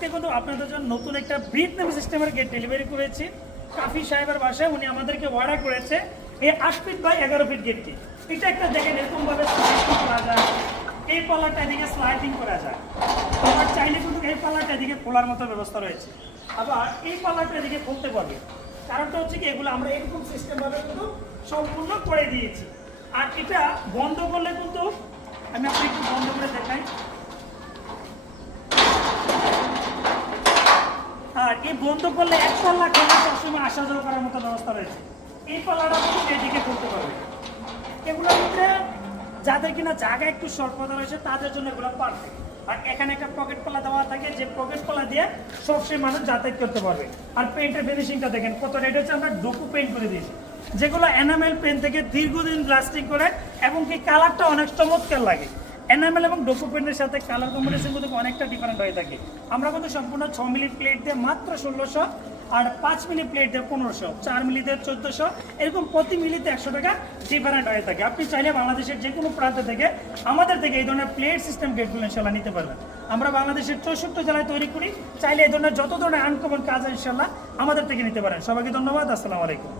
আজকে কিন্তু আপনাদের জন্য নতুন একটা ভিয়েতনামি সিস্টেমের গেট ডেলিভারি করেছি কাফি সাহেবের বাসায়। উনি আমাদেরকে অর্ডার করেছে এই 8 ফিট বাই 11 ফিট গেটটি। এটা একটা দেখেন এরকম ভাবে স্লাইডিং করা যায়, এই পাল্লাটা এদিকে স্লাইডিং করা যায়, আবার চাইলে কিন্তু এই পাল্লাটা এদিকে খোলার মতো ব্যবস্থা রয়েছে, আবার এই পাল্লাটা এদিকে খুলতে পারবে। কারণটা হচ্ছে কি এগুলো আমরা এরকম সিস্টেম ভাবে কিন্তু সম্পূর্ণ করে দিয়েছি। আর এটা বন্ধ করলে কিন্তু আমি আপনাকে একটু বন্ধ করে দেখাই। আর এই বন্ধ করলে এক পাল্লা খেলে সবসময় আসা যাওয়া করার মতো ব্যবস্থা রয়েছে। এই পাল্লাটা কিন্তু এদিকে করতে পারবে। এগুলোর মধ্যে যাদের কিনা জায়গা একটু স্বল্পতা রয়েছে তাদের জন্য এগুলো পারফেক্ট। আর এখানে একটা পকেট পাল্লা দেওয়া থাকে, যে পকেট পাল্লা দিয়ে সবসময় মানুষ যাতায়াত করতে পারবে। আর পেন্টের ফিনিশিংটা দেখেন কত রেট হচ্ছে, আমরা ডোকু পেন্ট করে দিয়েছি, যেগুলো এনামেল পেন্ট থেকে দীর্ঘদিন লাস্টিং করে এবং কি কালারটা অনেক চমৎকার লাগে। এনামেল এবং ডোকু পেন্টের সাথে কালার কম্বিনেশন কিন্তু অনেকটা ডিফারেন্ট হয়ে থাকে। আমরা কিন্তু সম্পূর্ণ 6 মিলি প্লেট দিয়ে মাত্র 1600, আর 5 মিলি প্লেট দিয়ে 1500, 4 মিলি দিয়ে 1400, এরকম প্রতি মিলিতে 100 টাকা ডিফারেন্ট হয়ে থাকে। আপনি চাইলে বাংলাদেশের যে কোনো প্রান্ত থেকে আমাদের থেকে এই ধরনের প্লেট সিস্টেম গেটগুলো ইনশাল্লাহ নিতে পারবেন। আমরা বাংলাদেশের 64 জেলায় তৈরি করি। চাইলে এই ধরনের যত ধরনের আনকমন কাজ ইনশাল্লাহ আমাদের থেকে নিতে পারেন। সবাইকে ধন্যবাদ। আসসালামু আলাইকুম।